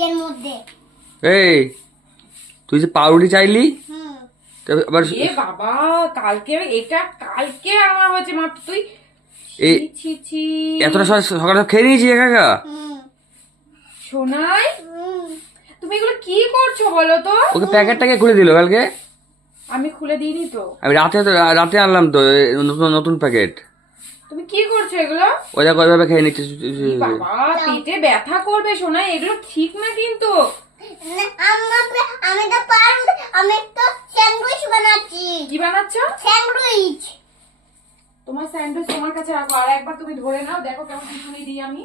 এর মধ্যে। এই তুই যে পাউরুটি চাইলি? হুম। আবার এ বাবা কালকে এটা কালকে আমার হয়েছে মাত্র তুই এই ছি, ছি এতটা সকালে সকালে খেয়ে নিয়েছি একা একা? হুম। সোনাই তুমি এগুলো কি করছ বলো তো? ওকে প্যাকেটটাকে খুলে দিল কালকে? আমি খুলে দিইনি তো। আমি রাতে রাতে আনলাম তো নতুন নতুন প্যাকেট তুমি কি করছ এগুলো? ওই দেখো ওইভাবে খেয়ে নিচ্ছে বাবা পেটে ব্যথা করবে সোনাই এগুলো ঠিক না কিন্তু। আমি তো পারব আমি তো স্যান্ডউইচ বানাচ্ছি। কি বানাচ্ছ? স্যান্ডউইচ। তোমার স্যান্ডউইচ তোমার কাছে রাখো আর একবার তুমি ধরে নাও দেখো কেমন পিছনে দিই আমি।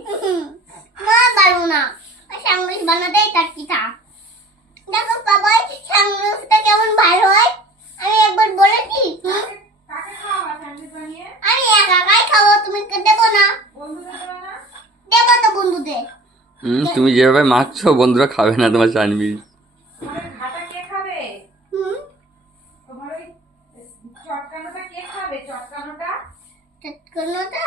মা পারব না স্যান্ডউইচ বানাতেই থাকি থাক। দেখো বাবা স্যান্ডউইচটা কেমন ভালো হয়? আমি একবার বলেছি হুম, কাকে খাওয়া স্যান্ডউইচ বানিয়ে আমি একা একাই খাব তুমি দেবো না বন্ধুদের দেবে না দেবো তো বন্ধুদের হুম তুমি যেভাবে মাখছো বন্ধুরা খাবে না তোমার স্যান্ডউইচ তোমার ঘাটা কে খাবে হুম তোমার ওই চটকানোটা কে খাবে? চটকানোটা চটকনোটা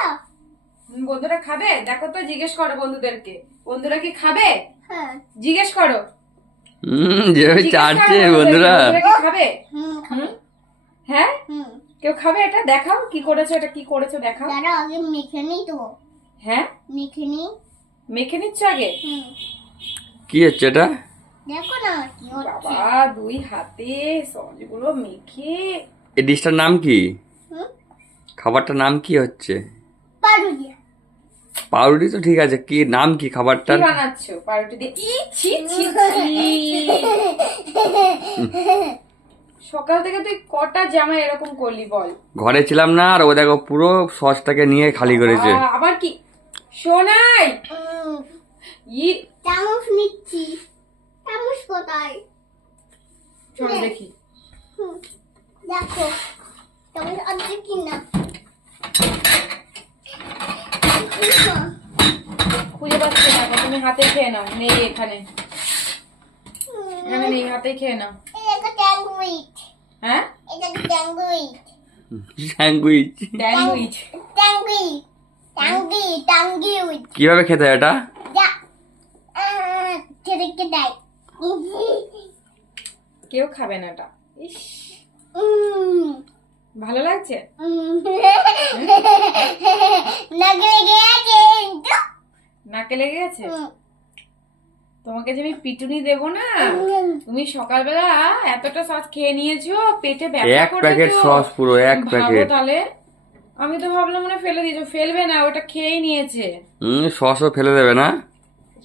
হুম, বন্ধুরা খাবে? দেখো তো জিজ্ঞেস করো বন্ধুদেরকে। বন্ধুরা কি খাবে? হ্যাঁ। জিজ্ঞেস করো। হুম যেভাবে চাটছে বন্ধুরা খাবে? হুম হুম? হ্যাঁ? হুম। কেউ খাবে এটা? দেখাও কি করেছ এটা কি করেছ দেখাও। আগে মেখে নিই তো। হ্যাঁ? মেখে নিই। মেখে নিচ্ছ আগে? কি হচ্ছে এটা? দেখো না কি হচ্ছে। বাবা দুই হাতে সসগুলো মেখে। এই ডিশটার নাম কি? খাবারটার নাম কি হচ্ছে? পারুজি পাউরুটি তো ঠিক আছে কি নাম কি কি খাবারটার বানাচ্ছ? পাউরুটি দিয়ে ই ছি ছি ছি। সকাল থেকে তুই কটা জামা এরকম করলি বল? ঘরে ছিলাম না আর ও দেখো পুরো সসটাকে নিয়ে খালি করেছে। আবার কি? শোনাই হুম, ই চামচ নিচ্ছি। চামচ কোথায়? চলো দেখি। দেখো। চামচ আছে কি না খুঁজে পাচ্ছি না তুমি হাতে খেয়ে নাও। নেই এখানে। এখানে নেই হাতে খেয়ে নাও। এটা তো স্যান্ডউইচ। হ্যাঁ? এটা স্যান্ডউইচ। স্যান্ডউইচ। স্যান্ডউইচ। টাঙ্গি টাঙ্গিউইচ কীভাবে খেতে এটা? দেয়। কেউ খাবে না এটা। ইস ভালো লাগছে? নাকে লেগে আছে নাকে লেগে গেছে তোমাকে যে আমি পিটুনি দেবো না তুমি সকালবেলা এতটা সস খেয়ে নিয়েছো পেটে ব্যথা এক প্যাকেট সস পুরো এক প্যাকেট। তাহলে। আমি তো ভাবলাম মনে ফেলে দিয়েছ। ফেলবে না ওটা খেয়েই নিয়েছে। হুম সসও ফেলে দেবে না।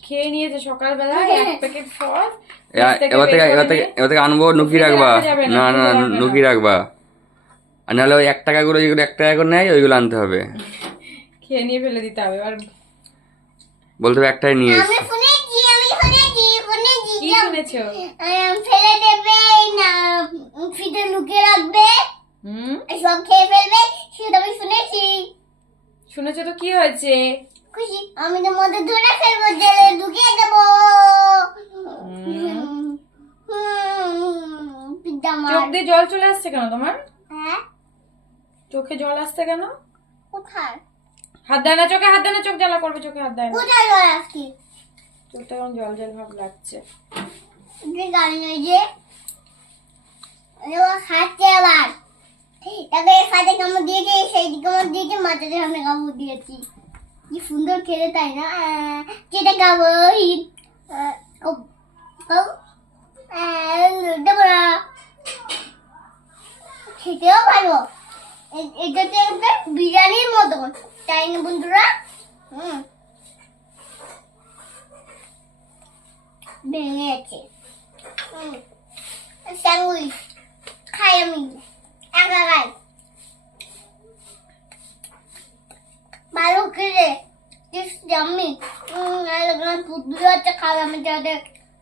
খেয়ে নিয়েছে সকালবেলা এক প্যাকেট এ- এবার থেকে এবার থেকে এবার থেকে আনব নুকি রাখবা। না, না। নুকি রাখবা আর নাহলে ওই এক টাকা করে যেগুলো এক টাকা করে নেয় ওইগুলো আনতে হবে। খেয়ে নিয়ে ফেলে দিতে হবে এবার বলতে হবে একটাই নিয়ে। আমি শুনেছি আমি শুনেছি শুনেছি কি শুনেছো? ফেলে দেবে না ফ্রিজে লুকিয়ে রাখবে। হুম? সব খেয়ে ফেলবে সেটা আমি শুনেছি। শুনেছো তো কি হয়েছে? খুশি? আমি তো মধ্যে ধরে ফেলব জেলে ঢুকিয়ে দেবো। চোখ দিয়ে জল চলে আসছে কেন তোমার? হ্যাঁ? চোখে জল আসছে কেন? কোথায়? হাত দেয় না চোখে হাত দেয় না চোখ জ্বালা করবে চোখে হাত দেয় না। কোথায় জল আসছি? চোখটা কেমন জল জল ভাব লাগছে। যে গাড়ি নয় যে খাচ্ছে আবার। তাকে খাতে কামড় দিয়েছে সেই দিকে কামড় দিয়েছে মাথাতে সামনে কামড় দিয়েছি। কি সুন্দর খেলে তাই না কেটে খাব খেতেও ভালো এ- এটা তো একটা বিরিয়ানির মতন তাই না বন্ধুরা হুম ভেঙে আছে হুম স্যান্ডউইচ খাই আমি একা খাই ভালো খেলে জামি পুতুল